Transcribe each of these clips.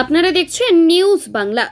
আপনারা দেখছেন নিউজ বাংলা।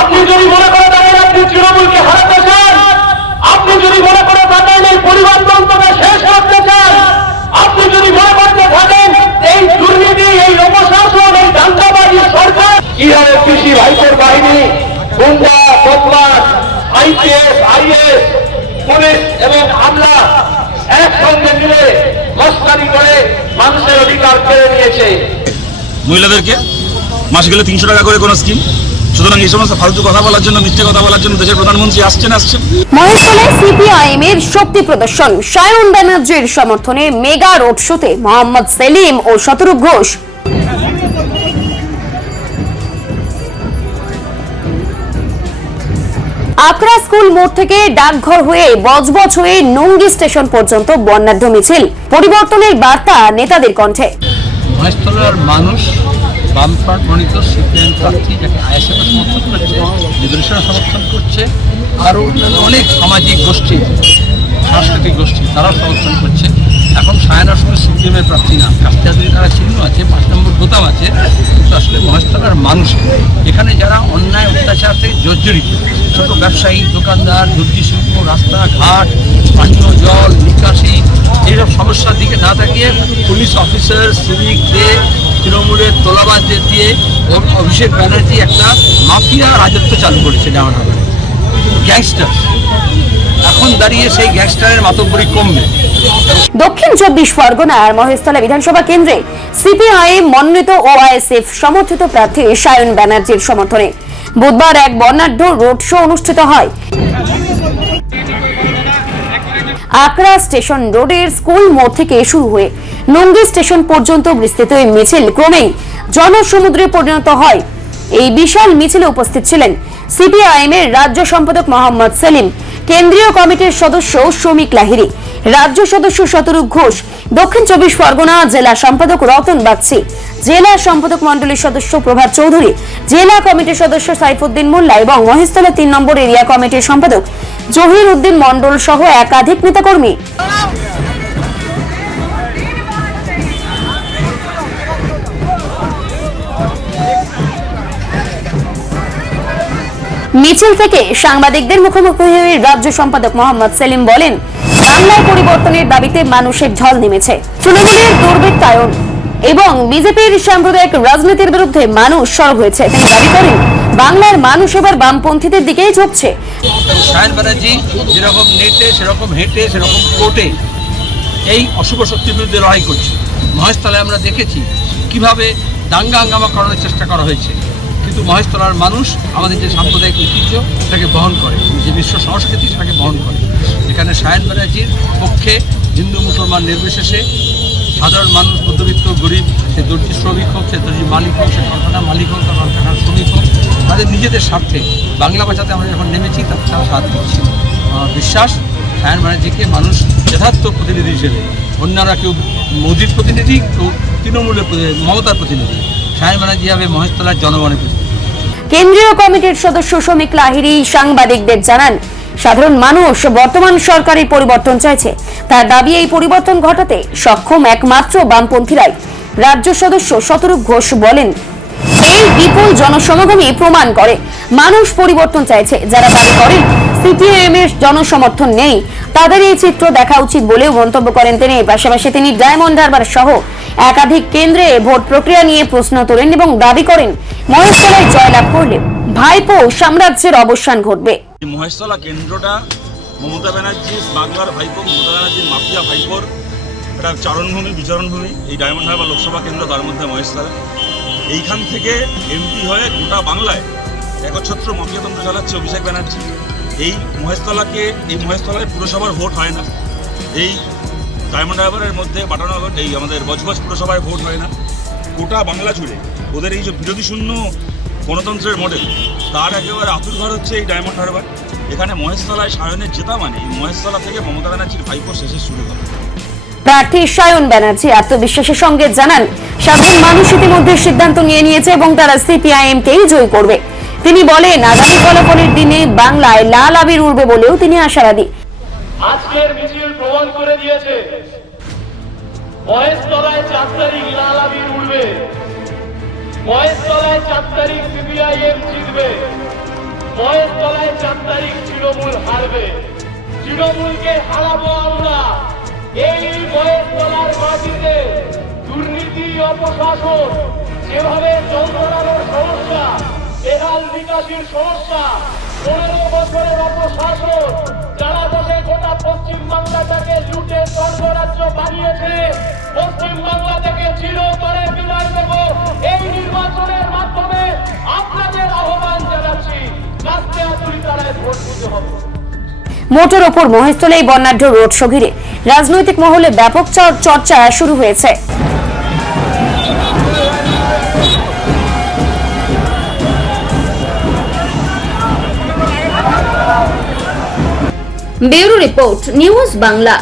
আপনি যদি মনে করে থাকেন আপনি তৃণমূলকে হারাতে চান, আপনি যদি মনে করে থাকেন এই পরিবর্তনকে শেষ করতে চান, আপনি যদি মনে করতে থাকেন এই দুর্নীতি, এই অপশাসন, এই দাঙ্গাবাজি সরকার কিভাবে কৃষি ভাইপোর বাহিনী, গুন্ডা, বদমাশ, আইপিএস, আইএস, পুলিশ এবং আমলা একসঙ্গে মিলে মস্তানি করে মানুষের অধিকার কেড়ে নিয়েছে। মহিলাদেরকে মাস গেলে 300 টাকা করে কোন স্কিম। সুতরাং এই সমস্ত ফালতু কথা বলার জন্য, মিথ্যে কথা বলার জন্য দেশের প্রধানমন্ত্রী আসছেন। মহেশতলায় সিপিআইএম এর শক্তি প্রদর্শন, সায়ন ব্যানার্জির সমর্থনে মেগা রোড শোতে মোহাম্মদ সেলিম ও শতরূপ ঘোষ। আকরা স্কুল মোড় থেকে ডাকঘর হয়ে বজবজ হয়ে নঙ্গি স্টেশন পর্যন্ত বর্ণাঢ্য মিছিল, পরিবর্তনের বার্তা নেতাদের কণ্ঠে। মহেশতলার মানুষ বামফ্রন্ট মনোনীত সিপিআইএম প্রার্থী যাকে আইএসএফ সমর্থন করছে, নিদর্শন সমর্থন করছে, আরও অনেক সামাজিক গোষ্ঠী, সাংস্কৃতিক গোষ্ঠী তারাও সমর্থন করছে। এখন সায়ন আসলে সিপিএমের প্রার্থী না, কাস্তাদি তারা চিহ্ন আছে, 5 নম্বর বোতাম আছে, কিন্তু আসলে মহেশতলার মানুষ এখানে যারা অন্যায় অত্যাচার থেকে জর্জরিত, ছোট ব্যবসায়ী, দোকানদার, দুর্জি শিল্প, রাস্তাঘাট, পানীয় জল, নিকাশি, এইসব সমস্যার দিকে না তাকিয়ে পুলিশ অফিসার, সিভিকদের, তৃণমূলের তোলাবাজদের দিয়ে অভিষেক ব্যানার্জি একটা মাফিয়া রাজত্ব চালু করেছে জামানগরে, গ্যাংস্টার। এখন দাঁড়িয়ে সেই গ্যাংস্টারের মাতব্বরি কমবে। দক্ষিণ 24 পরগনার মহেশতলা বিধানসভা কেন্দ্রে সিপিআইএম মনোনীত ওআইএসএফ সমর্থিত প্রার্থী সায়ন ব্যানার্জির সমর্থনে বুধবার এক বর্ণাঢ্য রোড শো অনুষ্ঠিত হয়। আকরা স্টেশন রোডের স্কুল মোড় থেকে শুরু হয়ে নঙ্গি স্টেশন পর্যন্ত বিস্তৃত এই মিছিল ক্রমেই জনসমুদ্রে পরিণত হয়। এই বিশাল মিছিলে উপস্থিত ছিলেন সিপিআইএম এর রাজ্য সম্পাদক মোহাম্মদ সেলিম, কেন্দ্রীয় কমিটির সদস্য শ্রমিক লাহিড়ী, রাজ্য সদস্য শতরূপ ঘোষ, দক্ষিণ 24 পরগনা জেলা সম্পাদক রতন বাগচি, জেলা সম্পাদক মন্ডলীর সদস্য প্রভাত চৌধুরী, জেলা কমিটির সদস্য সাইফুদ্দিন মোল্লা এবং মহেশতলা 3 নম্বর এরিয়া কমিটির সম্পাদক জহির উদ্দিন মন্ডল সহ একাধিক নেতাকর্মী। মিছিল থেকে সাংবাদিকদের মুখোমুখি হয়ে রাজ্য সম্পাদক মোহাম্মদ সেলিম বলেন, বাংলায় পরিবর্তনের দাবিতে মানুষের ঢল নেমেছে। তৃণমূলের দুর্বৃত্তায়ন এবং বিজেপির সাম্প্রদায়িক রাজনীতির বিরুদ্ধে মানুষ সরব হয়েছে। তিনি দাবি করেন, বাংলার মানুষ এবার বামপন্থীদের দিকেই ঝুঁকছে। সায়ন ব্যানার্জি যেরকম নেটে, সেরকম হেঁটে, সেরকম কোর্টে এই অশুভ শক্তির বিরুদ্ধে লড়াই করছে। মহেশতলায় আমরা দেখেছি কিভাবে দাঙ্গা হাঙ্গামা করানোর চেষ্টা করা হয়েছে, কিন্তু মহেশতলার মানুষ আমাদের যে সাম্প্রদায়িক ঐতিহ্য সেটাকে বহন করে, যে বিশ্ব সংস্কৃতি সেটাকে বহন করে। এখানে সায়ন ব্যানার্জির পক্ষে হিন্দু মুসলমান নির্বিশেষে সাধারণ মানুষ, মধ্যবিত্ত, গরিব, সে দর্জি শ্রমিক হোক, সে দর্জি মালিক হোক, সে কারখানার মালিক হোক, তার কারখানার শ্রমিক হোক, তাদের নিজেদের স্বার্থে বাংলা বাঁচাতে আমরা যখন নেমেছি তারা সাথ দিচ্ছি। আমার বিশ্বাস সায়ন ব্যানার্জিকে মানুষ যথার্থ প্রতিনিধি হিসেবে, অন্যরা কেউ মোদির প্রতিনিধি, কেউ তৃণমূলের মমতার প্রতিনিধি, সায়ন ব্যানার্জি হবে মহেশতলার জনগণের প্রতিনিধি। কেন্দ্রীয় কমিটির সদস্য শ্রমিক লাহিড়ী সাংবাদিকদের জানান, সাধারণ মানুষ বর্তমান সরকারের পরিবর্তন চাইছে। তার দাবি, এই পরিবর্তন ঘটাতে সক্ষম একমাত্র বামপন্থীরাই। রাজ্য সদস্য শতরূপ ঘোষ বলেন, এই বিপুল জনসমাগমই প্রমাণ করে মানুষ পরিবর্তন চাইছে। যারা দাবি করেন সিপিআইএম এর জনসমর্থন নেই, তাদের এই চিত্র দেখা উচিত বলেও মন্তব্য করেন তিনি। পাশাপাশি তিনি ডায়মন্ড হারবার সহ একাধিক কেন্দ্রে ভোট প্রক্রিয়া নিয়ে প্রশ্ন তোলেন এবং দাবি করেন, মহেশতলায় জয়লাভ করলে ভাইপো সাম্রাজ্যের অবসান ঘটবে। মহেশতলা কেন্দ্রটা মমতা ব্যানার্জি, বাংলার ভাইপো মমতা ব্যানার্জির মাফিয়া ভাইপোর একটা চারণভূমি, বিচরণভূমি। এই ডায়মন্ড হারবার লোকসভা কেন্দ্র, তার মধ্যে মহেশতলা। এইখান থেকে এমপি হয়ে গোটা বাংলায় একচ্ছত্র মাফিয়াতন্ত্র চালাচ্ছে অভিষেক ব্যানার্জি। এই মহেশতলায় পুরসভার ভোট হয় না, এই ডায়মন্ড হারবারের মধ্যে বাটানগর, এই আমাদের বজবজ পুরসভায় ভোট হয় না। গোটা বাংলা জুড়ে ওদের এই যে বিরোধী শূন্য গণতন্ত্রের মডেল, তার একেবারে আতুরঘর হচ্ছে এই ডায়মন্ড হারবার। এখানে মহেশতলায় সায়নের জেতা মানে এই মহেশতলা থেকে মমতা ব্যানার্জির ভাইপোর শেষের শুরু হবে। প্রার্থী সায়ন ব্যানার্জি আত্মবিশ্বাসের সঙ্গে জানান, সাধারণ মানুষ ইতিমধ্যে সিদ্ধান্ত নিয়ে নিয়েছে এবং তারা সিপিআইএমকেই জয় করবে। তিনি বলেন, আগামী ফলাফলের দিনে বাংলায় লাল আবির উড়বে বলেও তিনি আশাবাদী। আজকের মিছিল প্রমাণ করে দিয়েছে মহেশতলায় 4 তারিখ লাল আবির উড়বে, মহেশতলায় 4 তারিখ সিপিআইএম জিতবে, মহেশতলায় 4 তারিখ তৃণমূল হারবে। তৃণমূলকে হারাবো আমরা। এই মহেশতলার মাটিতে দুর্নীতি, অপশাসন, যেভাবে যন্ত্রণার সমস্যা, বেহাল বিকাশের সমস্যা, 15 বছরের অপশাসন, যারা বসে গোটা পশ্চিম বাংলাটাকে লুটের স্বর্গরাজ্য বানিয়েছে, পশ্চিম বাংলা থেকে চিরতরে বিদায় দেব। এই নির্বাচনের মাধ্যমে আপনাদের আহ্বান জানাচ্ছি, রাস্তে আতুরি তারায় ভোট দিতে হবে। মোটের ওপর মহেশতলায় বর্ণাঢ্য রোড শো ঘিরে রাজনৈতিক মহলে ব্যাপক চর্চা শুরু হয়েছে। Bureau report, news Bangla.